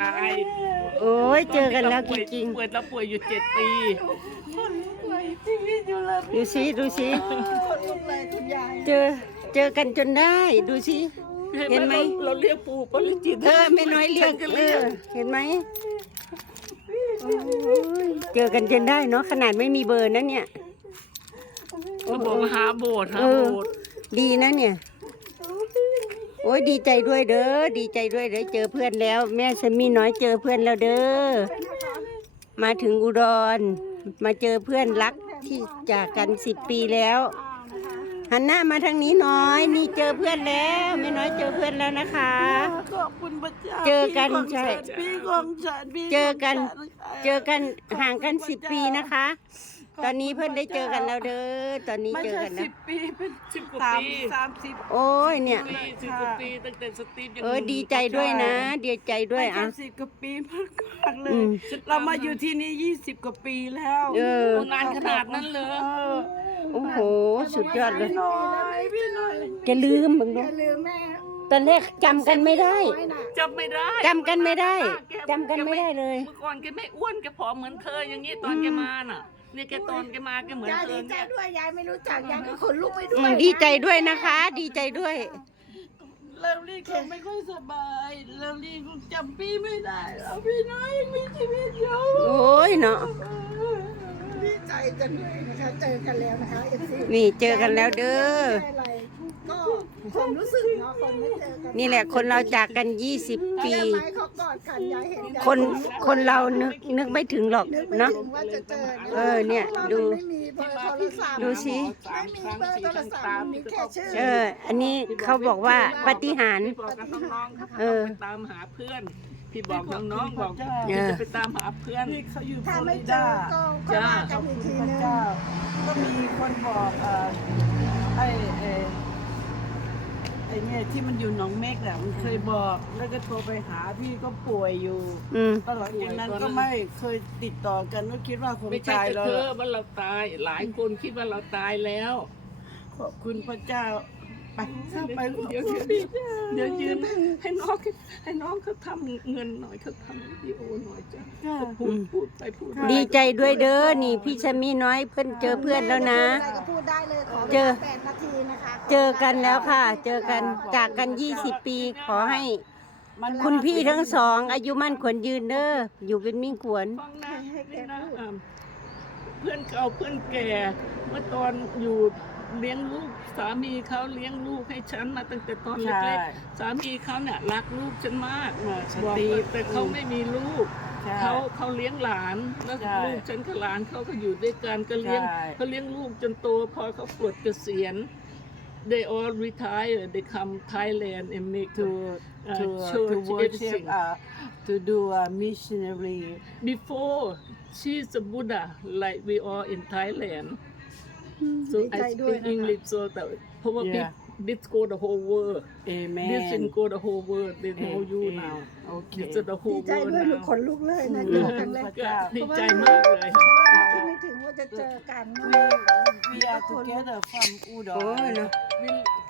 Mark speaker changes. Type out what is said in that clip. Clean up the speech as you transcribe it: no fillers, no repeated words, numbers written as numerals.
Speaker 1: ตาย
Speaker 2: โอ้ยเจอกันแล้วจริง
Speaker 1: ป่วยเราป่วยอยู่7 ปี
Speaker 3: ชีวิตอยู่เลย
Speaker 2: ๆดูสิดูสิ
Speaker 3: คนลุกเลยคุณยาย
Speaker 2: เจอกันจนได้ดูสิเห็นไหม
Speaker 1: เราเรียกปู่ปริจิตร
Speaker 2: แม่น้อยเรียกเห็นไหมโอ้ยเจอกันจนได้เนาะขนาดไม่มีเบอร์นะเนี่ย
Speaker 1: เราบอกหาโบสถ์หา
Speaker 2: เออ
Speaker 1: โบสถ์
Speaker 2: ดีนะเนี่ย โอ้ยดีใจด้วยเด้อดีใจด้วยเด้อเจอเพื่อนแล้ว แม่สมีน้อยเจอเพื่อนแล้วเด้อมาถึงอุดร มาเจอเพื่อนรักที่จากกัน10 ปีแล้วหันหน้ามาทางนี้หน้อย นี่เจอเพื่อนแล้วแม่น้อยเจอเพื่อนแล้วนะคะ
Speaker 3: ขอบคุณพระเจ้า
Speaker 2: เจอกันใช่
Speaker 3: พี่ของฉันพี่
Speaker 2: เจอกันห่างกัน10 ปีนะคะ ตอนนี้เพื่อนได้เจอกันแล้วเด้อตอนนี้
Speaker 3: ไม่
Speaker 2: เจอ
Speaker 3: ใช่
Speaker 2: กันแล้ว
Speaker 3: 10 ปีเป็น
Speaker 1: 10 กว่า
Speaker 3: สาม
Speaker 1: ปี
Speaker 3: 30
Speaker 2: โอ้ยเนี่ย
Speaker 1: 10 กว่าปีตั้งแต่สตีฟยัง
Speaker 2: ดีใจด้วยนะดีใจด้วย
Speaker 3: ไม่
Speaker 2: อ่ะ
Speaker 3: ใช่10 กว่าปีมากๆเล
Speaker 2: อื
Speaker 3: ย
Speaker 2: ม
Speaker 3: เรามาอยู่ที่นี่20 กว่าปีแล้ว
Speaker 2: เออ
Speaker 1: นานขนาดนั้นเลย
Speaker 2: โอ้โหสุดยอดเลย
Speaker 3: พี่น้อย
Speaker 2: จะลืมมึงดูตอนแรกจำกันไม่ได้
Speaker 1: จำไม่ได้
Speaker 2: จำกันไม่ได้
Speaker 1: แก
Speaker 2: จำกันไม่ได้เลย
Speaker 1: เมื่อก่อนแกไม่อ้วนแกผอมเหมือนเธออย่างนี้ตอนแกมาน่ะเนี่ยแกตอนแกมาแกเหมือน
Speaker 4: ยาย
Speaker 1: เธ
Speaker 4: ดี
Speaker 1: อ
Speaker 4: ใจ
Speaker 1: เนี่ย
Speaker 4: ด้วยยายไม่รู้จักยายก็ขนลุกไปด้
Speaker 2: อื
Speaker 4: ว
Speaker 2: ม
Speaker 4: ย
Speaker 2: ดีใจด้วยนะคะ ดีใจด้วย
Speaker 3: เลิฟลี่เขาไม่ค่อยสบายเลิฟลี่คงจำพี่ไม่ได้แล้วพี่น้อยยังมีชีวิตอยู่
Speaker 2: โอ้ยเนาะ
Speaker 4: ดีใจจังเลยนะคะเจอกันแล้วนะคะเอฟซี
Speaker 2: นี่เจอกันแล้วเด้อ
Speaker 4: อะไรก็ความรู้สึกเนาะคนไม่เจอกัน
Speaker 2: นี่แหละคนเราจากกัน20 ปี
Speaker 4: ทำไมเขากอดกันยายเห็นยาย
Speaker 2: คนเรานึกไม่ถึงหรอก
Speaker 4: นึกไม่
Speaker 2: เนาะ
Speaker 4: ถึงว่าจะเจอ
Speaker 2: เออเนี่ยดู
Speaker 4: ไม่มีเบอร์โทรศัพท์
Speaker 2: ดูสิ
Speaker 4: ไม่มีเบอร์โทรศัพท์มีแค่ชื่อ
Speaker 2: อันนี้เขาบอกว่าปาฏิหาริย์
Speaker 1: พี่บอกกับน้องๆครับ
Speaker 2: เออ
Speaker 1: ไปตามหาเพื่อน พี่บอกน้องๆบอก
Speaker 2: เออ
Speaker 1: จะไปตามหาเพื่อน
Speaker 3: ที่เขาอยู่ฟ
Speaker 4: ถ้า
Speaker 3: ลอ
Speaker 4: ไม่
Speaker 3: ริ
Speaker 4: เจอ
Speaker 3: ดา
Speaker 4: ก็มากันอีกที
Speaker 3: พระ
Speaker 4: นึง
Speaker 3: เจ้าก็มีคนบอกไอ้เนี่ยที่มันอยู่หนองเม็กน่ะมันเคยบอกแล้วก็โทรไปหาพี่ก็ป่วยอยู่
Speaker 2: อืม
Speaker 3: ตลอดอย่างนั้นก็ไม่เคยติดต่อกันก็คิดว่าคง
Speaker 1: ไม่ใช่
Speaker 3: ตาย
Speaker 1: แต่
Speaker 3: แล้ว
Speaker 1: เธอว่าเราตาย หลายคนคิดว่าเราตายแล้ว
Speaker 3: ขอบคุณพระเจ้าไปเข้าไป
Speaker 1: เดี๋ยวยืนให้น้องเขาทำเงินหน่อยเขาทำวิดีโอหน่อยจ้ะเขาพูดไปพูดมา
Speaker 2: ดีใจด้วยเด้อนี่พี่ชะมีน้อยเพื่อนเจอเพื่อนแล้วนะ
Speaker 4: อะไรก็พูดได้เลยขอ
Speaker 2: เจอ
Speaker 4: 8 นาทีนะคะ
Speaker 2: เจอกันแล้วค่ะ เจอกันจากกัน20 ปีขอให้
Speaker 3: มัน
Speaker 2: คุณพี่ทั้งสอง อายุมั่นขวัญยืนเด้ออยู่เป็นมิ่งขวัญ
Speaker 1: ฟังนะนี่นะเพื่อนเก่าเพื่อนแก่ เมื่อตอนอยู่เลี้ยงลูกสามีเขาเลี้ยงลูกให้ฉันมาตั้งแต่ตอนเล็กๆสามีเขาเนี่ยรักลูกฉันมากบอกแต่เขาไม่มีลูก เขาเลี้ยงหลานแล้วลูกฉันกับหลานเขาก็อยู่ด้วยกันก็เลี้ยงเขาเลี้ยงลูกจนโตพอเขาปลดเกษียณ they all retire they come Thailand and make
Speaker 3: to
Speaker 1: church
Speaker 3: worship
Speaker 1: everything
Speaker 3: to do a missionary
Speaker 1: before she's a Buddha like we are in Thailand so I speak English so that เพราะว่า this go the whole world
Speaker 3: amen
Speaker 1: this thing go the whole world they know you now
Speaker 3: โอเค
Speaker 1: this is the
Speaker 4: ดี
Speaker 1: whole
Speaker 4: ใจ
Speaker 1: world
Speaker 4: ด้วยลูก
Speaker 1: now
Speaker 4: ขนลุกเลยนะเจอครั้งแรก
Speaker 1: ก็ดีใจมากเลย
Speaker 4: เพราะว่าคิดไม่ถึงว่าจะเจอกัน
Speaker 3: we are together from
Speaker 2: โอ้ย
Speaker 3: Udon
Speaker 2: เนาะ
Speaker 1: We